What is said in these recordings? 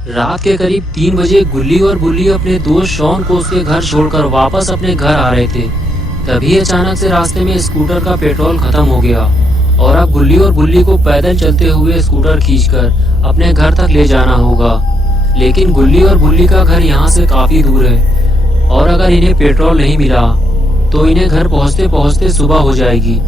रात के करीब 3 बजे गुल्ली और बुल्ली अपने दोस्त शॉन को उसके घर छोड़कर वापस अपने घर आ रहे थे। तभी अचानक से रास्ते में स्कूटर का पेट्रोल खत्म हो गया और अब गुल्ली और बुल्ली को पैदल चलते हुए स्कूटर खींचकर अपने घर तक ले जाना होगा। लेकिन गुल्ली और बुल्ली का घर यहाँ से काफी दूर है और अगर इन्हें पेट्रोल नहीं मिला तो इन्हें घर पहुँचते पहुँचते सुबह हो जाएगी।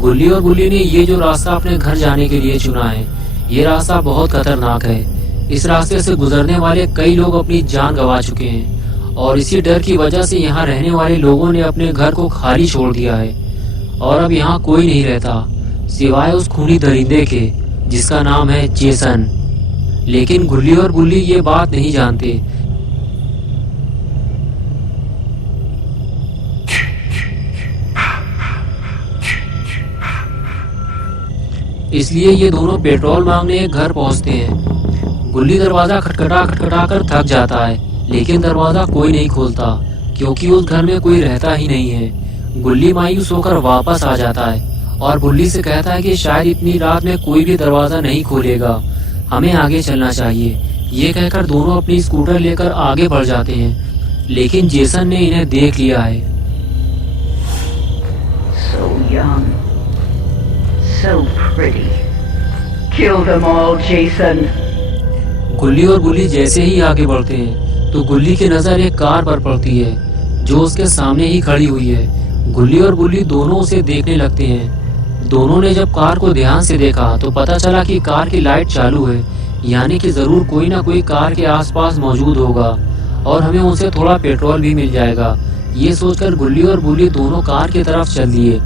गुल्ली और बुल्ली ने ये जो रास्ता अपने घर जाने के लिए चुना है, ये रास्ता बहुत खतरनाक है। इस रास्ते से गुजरने वाले कई लोग अपनी जान गंवा चुके हैं और इसी डर की वजह से यहाँ रहने वाले लोगों ने अपने घर को खाली छोड़ दिया है और अब यहाँ कोई नहीं रहता सिवाय उस खूनी दरिंदे के जिसका नाम है जेसन। लेकिन गुल्ली और बुल्ली ये बात नहीं जानते। इसलिए ये दोनों पेट्रोल मांगने एक घर पहुंचते हैं। गुल्ली दरवाजा खटखटा कर थक जाता है, लेकिन दरवाजा कोई नहीं खोलता क्योंकि उस घर में कोई रहता ही नहीं है। गुल्ली मायूस होकर वापस आ जाता है और बुल्ली से कहता है कि शायद इतनी रात में कोई भी दरवाजा नहीं खोलेगा, हमें आगे चलना चाहिए। ये कहकर दोनों अपनी स्कूटर लेकर आगे बढ़ जाते हैं, लेकिन जेसन ने इन्हें देख लिया है। So young, so pretty. Kill them all, Jason. गुल्ली और बुल्ली जैसे ही आगे बढ़ते हैं तो गुल्ली की नजर एक कार पर पड़ती है जो उसके सामने ही खड़ी हुई है। गुल्ली और बुल्ली दोनों उसे देखने लगते हैं। दोनों ने जब कार को ध्यान से देखा तो पता चला कि कार की लाइट चालू है, यानी कि जरूर कोई ना कोई कार के आसपास मौजूद होगा और हमें उनसे थोड़ा पेट्रोल भी मिल जाएगा। ये सोचकर गुल्ली और बुल्ली दोनों कार की तरफ चल दिए।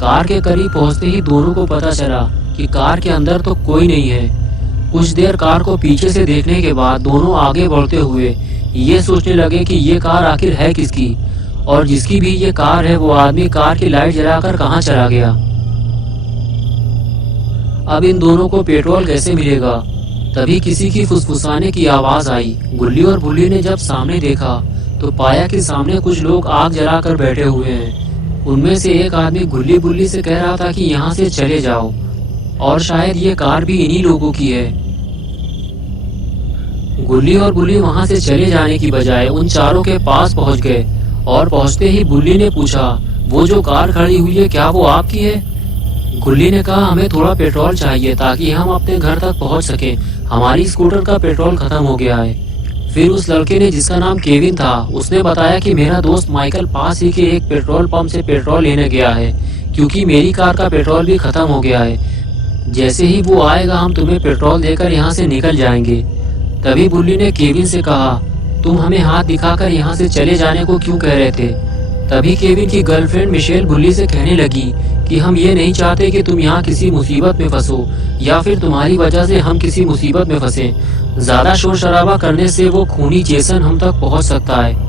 कार के करीब पहुंचते ही दोनों को पता चला कि कार के अंदर तो कोई नहीं है। कुछ देर कार को पीछे से देखने के बाद दोनों आगे बढ़ते हुए ये सोचने लगे कि ये कार आखिर है किसकी और जिसकी भी ये कार है वो आदमी कार की लाइट जलाकर कहाँ चला गया। अब इन दोनों को पेट्रोल कैसे मिलेगा। तभी किसी की फुसफुसाने की आवाज आई। गुल्ली और बुल्ली ने जब सामने देखा तो पाया कि सामने कुछ लोग आग जलाकर बैठे हुए हैं। उनमें से एक आदमी गुल्ली बुल्ली से कह रहा था कि यहाँ से चले जाओ और शायद ये कार भी इन्हीं लोगों की है। गुल्ली और बुल्ली वहां से चले जाने की बजाय उन चारों के पास पहुंच गए और पहुंचते ही बुल्ली ने पूछा, वो जो कार खड़ी हुई है क्या वो आपकी है। गुल्ली ने कहा, हमें थोड़ा पेट्रोल चाहिए ताकि हम अपने घर तक पहुंच सकें, हमारी स्कूटर का पेट्रोल खत्म हो गया है। फिर उस लड़के ने जिसका नाम केविन था उसने बताया कि मेरा दोस्त माइकल पास ही के एक पेट्रोल पंप से पेट्रोल लेने गया है क्योंकि मेरी कार का पेट्रोल भी खत्म हो गया है। जैसे ही वो आएगा हम तुम्हें पेट्रोल देकर यहाँ से निकल जाएंगे। तभी बुल्ली ने केविन से कहा, तुम हमें हाथ दिखाकर यहाँ से चले जाने को क्यों कह रहे थे। तभी केविन की गर्लफ्रेंड मिशेल बुल्ली से कहने लगी कि हम ये नहीं चाहते कि तुम यहाँ किसी मुसीबत में फंसो या फिर तुम्हारी वजह से हम किसी मुसीबत में फंसे। ज्यादा शोर शराबा करने से वो खूनी जेसन हम तक पहुंच सकता है।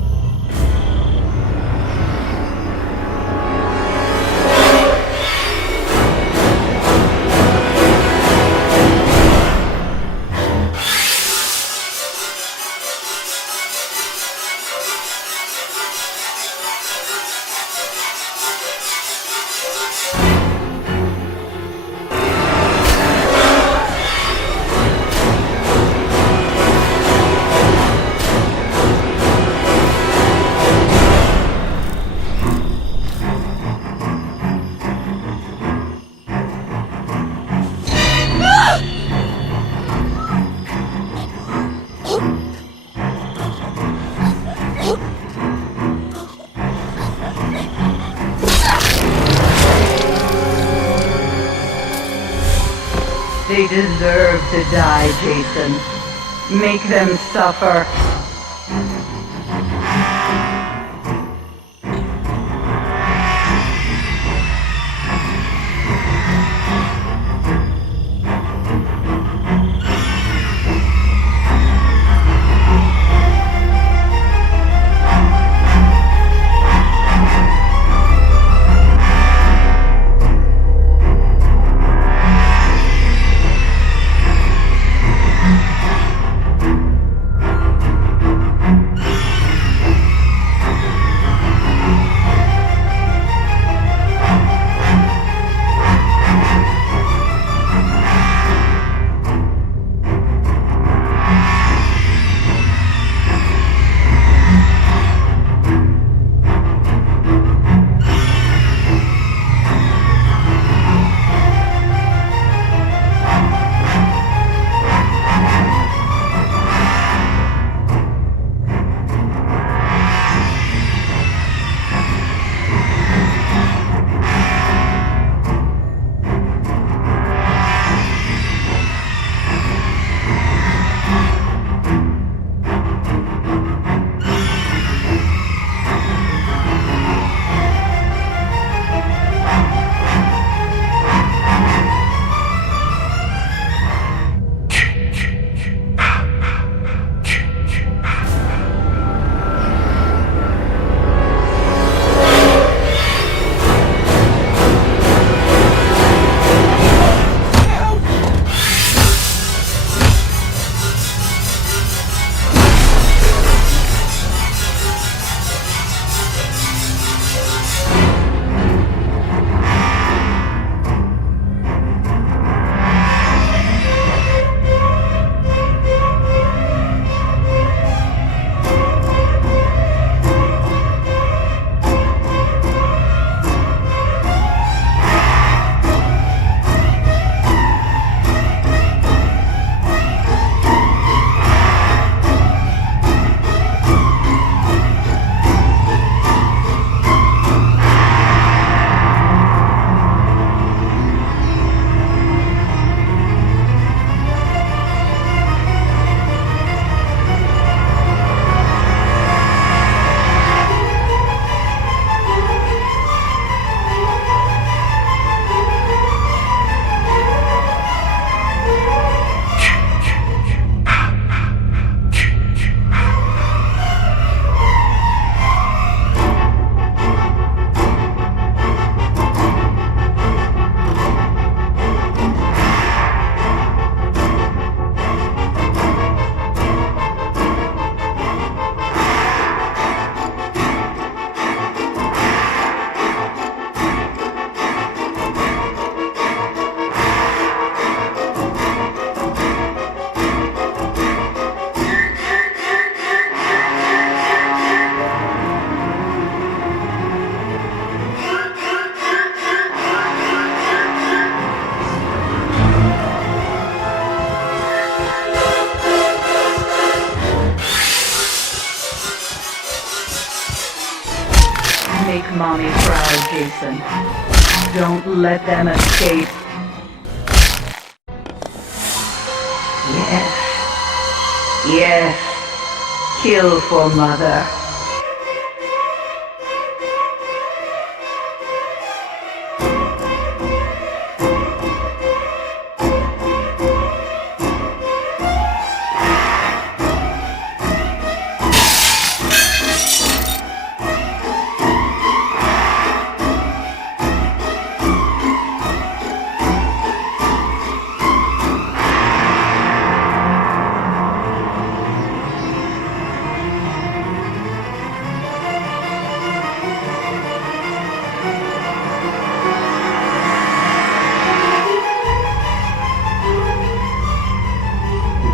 They deserve to die, Jason. Make them suffer. Jason. Don't let them escape. Yes. Yes. Kill for Mother.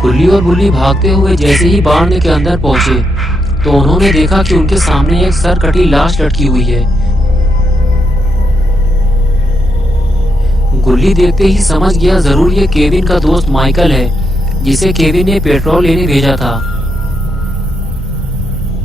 गुल्ली और बुल्ली भागते हुए जैसे ही बाण के अंदर पहुंचे तो उन्होंने देखा कि उनके सामने एक सर कटी लाश लटकी हुई है। गुल्ली देखते ही समझ गया जरूर ये केविन का दोस्त माइकल है जिसे केविन ने पेट्रोल लेने भेजा था।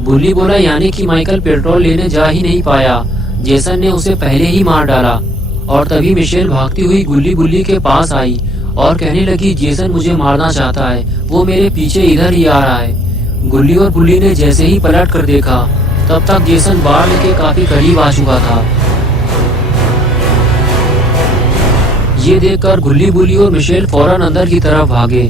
बुल्ली बोला यानी कि माइकल पेट्रोल लेने जा ही नहीं पाया, जेसन ने उसे पहले ही मार डाला। और तभी मिशेल भागती हुई गुल्ली बुल्ली के पास आई और कहने लगी जेसन मुझे मारना चाहता है, वो मेरे पीछे इधर ही आ रहा है। गुल्ली और बुल्ली ने जैसे ही पलट कर देखा तब तक जेसन बाढ़ के काफी करीब आ चुका था। ये देखकर गुल्ली बुल्ली और मिशेल फौरन अंदर की तरफ भागे।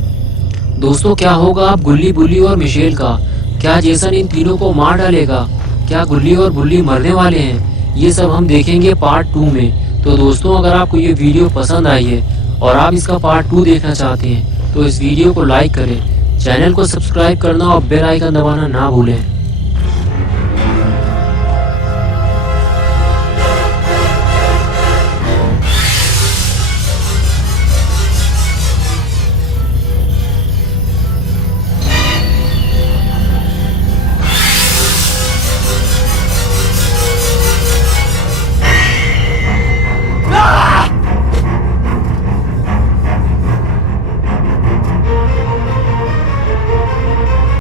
दोस्तों क्या होगा अब गुल्ली बुल्ली और मिशेल का? क्या जेसन इन तीनों को मार डालेगा? क्या गुल्ली और बुल्ली मरने वाले हैं? ये सब हम देखेंगे पार्ट 2 में। तो दोस्तों अगर आपको ये वीडियो पसंद आई है और आप इसका पार्ट 2 देखना चाहते हैं तो इस वीडियो को लाइक करें, चैनल को सब्सक्राइब करना और बेल आइकन दबाना ना भूलें।